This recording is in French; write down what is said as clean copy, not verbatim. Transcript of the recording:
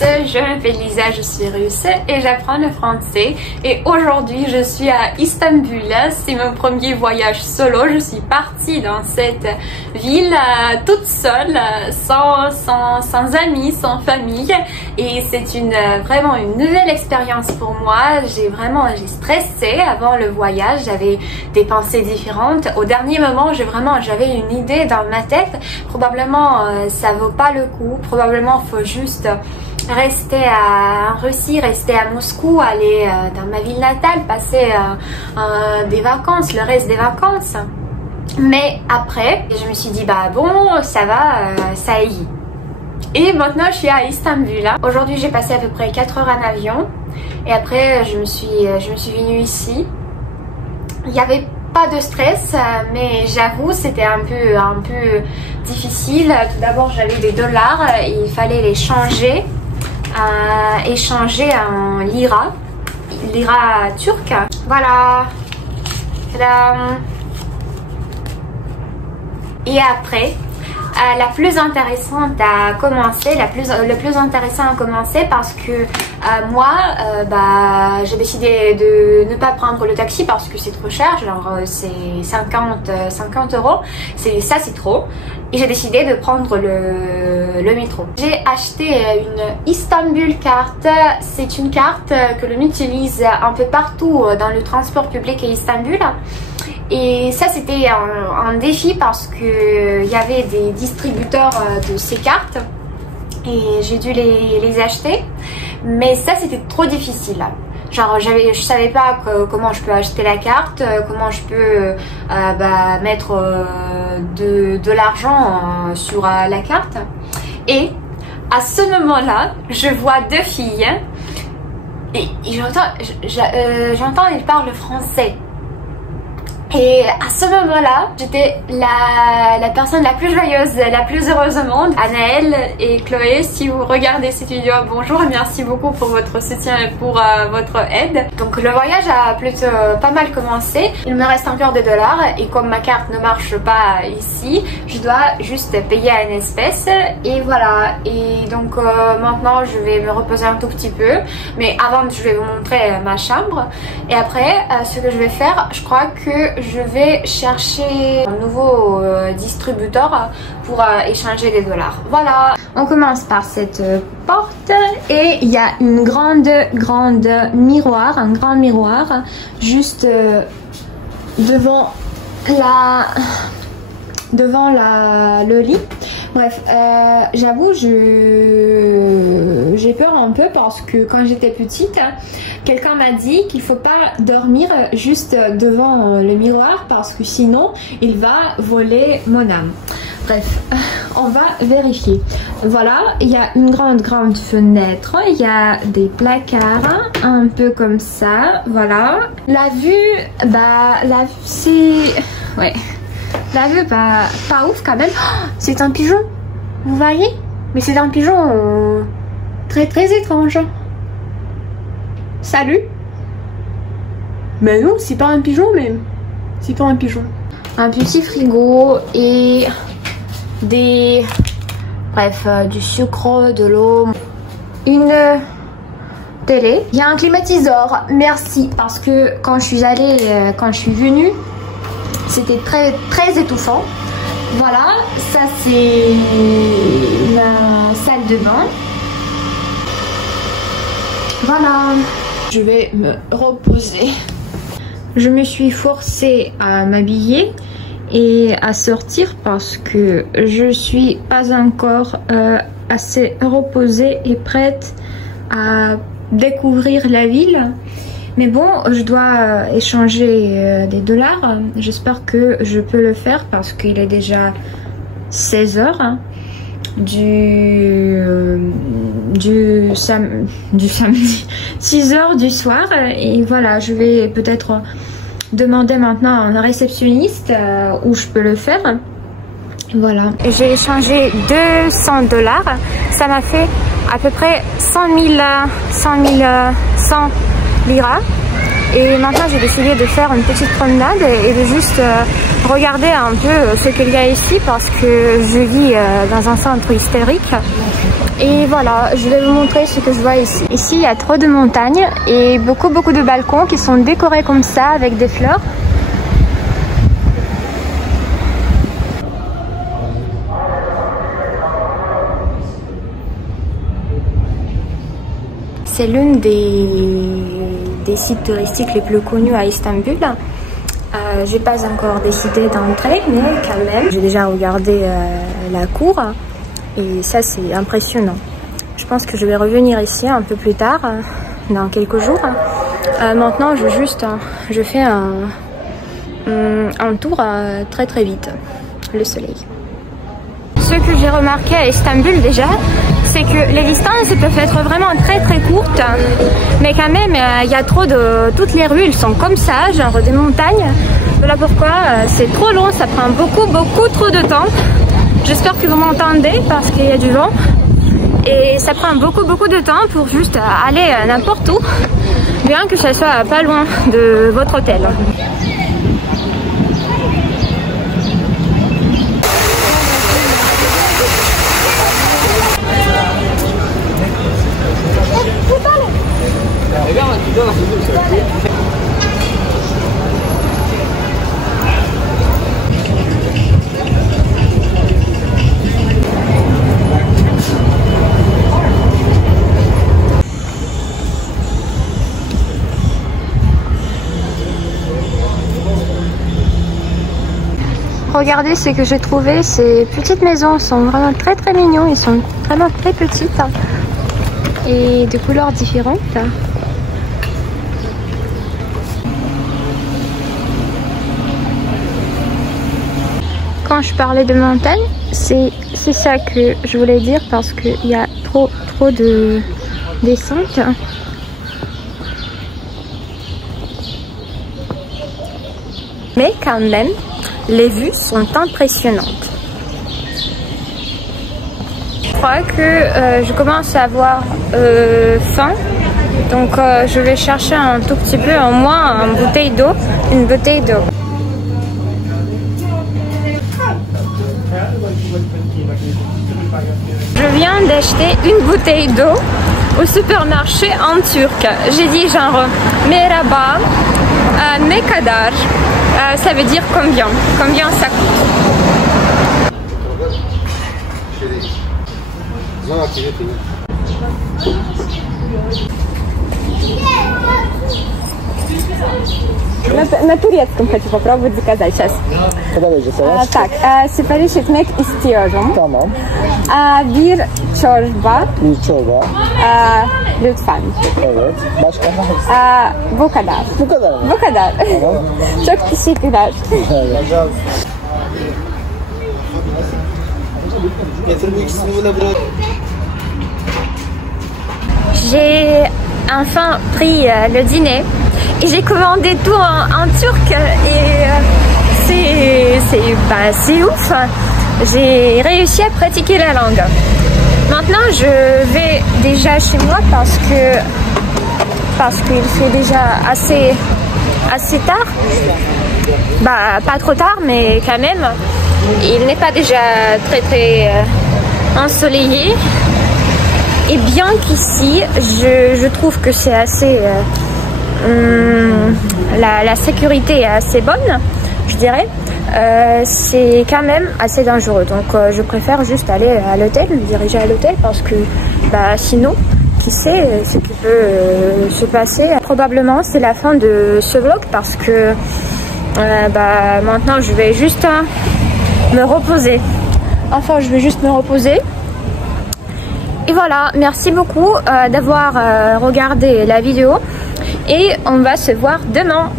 je m'appelle Lisa, je suis russe et j'apprends le français. Et aujourd'hui je suis à Istanbul, c'est mon premier voyage solo. Je suis partie dans cette ville toute seule, sans amis, sans famille. Et c'est vraiment une nouvelle expérience pour moi. J'ai stressé avant le voyage, j'avais des pensées différentes. Au dernier moment, j'avais une idée dans ma tête. Probablement ça vaut pas le coup, probablement faut juste rester en Russie, rester à Moscou, aller dans ma ville natale, passer des vacances, le reste des vacances. Mais après, je me suis dit bah bon, ça va, ça y est. Et maintenant je suis à Istanbul. Aujourd'hui j'ai passé à peu près 4 heures en avion et après je me suis venue ici. Il y avait pas de stress, mais j'avoue c'était un peu difficile. Tout d'abord j'avais des dollars, il fallait les changer, échanger en lira turque. Voilà. Tadam. Et après, la plus intéressante à commencer, le plus intéressant à commencer parce que moi, j'ai décidé de ne pas prendre le taxi parce que c'est trop cher, genre c'est 50 euros, ça c'est trop. Et j'ai décidé de prendre le métro. J'ai acheté une Istanbul carte. C'est une carte que l'on utilise un peu partout dans le transport public à Istanbul. Et ça c'était un défi parce que il y avait des distributeurs de ces cartes et j'ai dû les acheter, mais ça c'était trop difficile. Genre je savais pas comment je peux acheter la carte, comment je peux mettre de l'argent sur la carte. Et à ce moment-là je vois deux filles et j'entends elles parlent français. Et à ce moment-là, j'étais la personne la plus joyeuse, la plus heureuse au monde. Anaëlle et Chloé, si vous regardez cette vidéo, bonjour et merci beaucoup pour votre soutien et pour votre aide. Donc le voyage a plutôt pas mal commencé. Il me reste encore des dollars et comme ma carte ne marche pas ici, je dois juste payer en espèces. Et voilà. Et donc maintenant, je vais me reposer un tout petit peu. Mais avant, je vais vous montrer ma chambre. Et après, ce que je vais faire, je crois que je vais chercher un nouveau distributeur pour échanger des dollars. Voilà. On commence par cette porte et il y a une un grand miroir juste devant le lit. Bref, j'avoue, j'ai peur un peu parce que quand j'étais petite, quelqu'un m'a dit qu'il faut pas dormir juste devant le miroir parce que sinon il va voler mon âme. Bref, on va vérifier. Voilà, il y a une grande fenêtre, il y a des placards un peu comme ça. Voilà, la vue, c'est... ouais. La vue, pas ouf quand même. Oh, c'est un pigeon, vous voyez? Mais c'est un pigeon très étrange. Salut. Mais non, c'est pas un pigeon même. C'est pas un pigeon. Un petit frigo et du sucre, de l'eau, une télé. Il y a un climatiseur, merci, parce que quand je suis venue, c'était très étouffant. Voilà, ça c'est la salle de bain. Voilà, je vais me reposer. Je me suis forcée à m'habiller et à sortir parce que je suis pas encore assez reposée et prête à découvrir la ville. Mais bon, je dois échanger des dollars. J'espère que je peux le faire parce qu'il est déjà 16 h du samedi, 6 h du soir. Et voilà, je vais peut-être demander maintenant à un réceptionniste où je peux le faire. Voilà. J'ai échangé 200 $. Ça m'a fait à peu près 100 liras. Et maintenant j'ai décidé de faire une petite promenade et de juste regarder un peu ce qu'il y a ici parce que je vis dans un centre historique Et voilà, je vais vous montrer ce que je vois ici. Ici, il y a trop de montagnes et beaucoup de balcons qui sont décorés comme ça avec des fleurs. C'est l'une des sites touristiques les plus connus à Istanbul. J'ai pas encore décidé d'entrer, mais quand même, j'ai déjà regardé la cour et ça c'est impressionnant. Je pense que je vais revenir ici un peu plus tard, dans quelques jours. Maintenant, je fais un tour très vite, le soleil. Ce que j'ai remarqué à Istanbul déjà, c'est que les distances peuvent être vraiment très courtes, mais quand même il y a trop de... Toutes les rues elles sont comme ça, genre des montagnes. Voilà pourquoi c'est trop long, ça prend beaucoup trop de temps. J'espère que vous m'entendez parce qu'il y a du vent. Et ça prend beaucoup de temps pour juste aller n'importe où, bien que ça soit pas loin de votre hôtel. Regardez ce que j'ai trouvé, ces petites maisons sont vraiment très mignons, ils sont vraiment très petites et de couleurs différentes. Quand je parlais de montagne, c'est ça que je voulais dire parce qu'il y a trop de descentes. Mais quand même, les vues sont impressionnantes. Je crois que je commence à avoir faim. Donc je vais chercher un tout petit peu, au moins une bouteille d'eau. Je viens d'acheter une bouteille d'eau au supermarché en turc. J'ai dit genre merhaba, ne kadar. Ça veut dire combien ça coûte. На турецком хочу попробовать заказать сейчас. Так, sipariş etmek istiyorum. Tamam. Bir çorba. Bir çorba. Lütfen. Evet. Başka ne? Bu kadar. Bu kadar mı? Bu kadar. Tamam. Çok teşekkürler. Evet. Getir bu ikisini buna bırak. J'ai enfin pris le dîner et j'ai commandé tout en turc et c'est ouf. J'ai réussi à pratiquer la langue. Maintenant je vais déjà chez moi parce qu'il fait déjà assez tard. Bah pas trop tard mais quand même il n'est pas déjà très ensoleillé. Et bien qu'ici, je trouve que c'est assez... la sécurité est assez bonne, je dirais. C'est quand même assez dangereux. Donc je préfère juste aller à l'hôtel, me diriger à l'hôtel parce que sinon, qui sait ce qui peut se passer. Probablement c'est la fin de ce vlog parce que maintenant je vais juste me reposer. Enfin, je vais juste me reposer. Et voilà, merci beaucoup d'avoir regardé la vidéo et on va se voir demain.